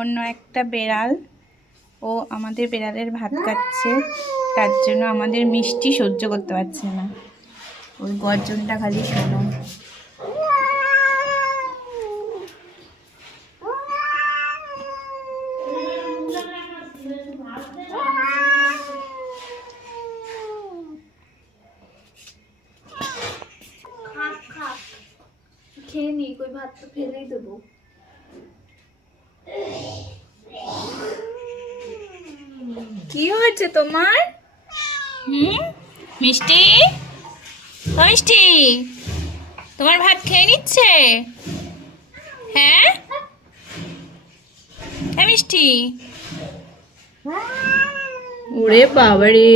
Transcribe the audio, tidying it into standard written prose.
অন্য একটা বেড়াল, ও আমাদের বেড়ালের ভাত খাচ্ছে, তার জন্য আমাদের মিষ্টি সহ্য করতে পারছে না। ওই গর্জনটা খালি শোনো। খেয়ে নি, কই ভাত তো ফেলেই দেবো। কি হয়েছে তোমার? মিষ্টি, ও মিষ্টি, তোমার ভাত খেয়ে নিচ্ছে? হ্যাঁ মিষ্টি, ওরে বাবা রে।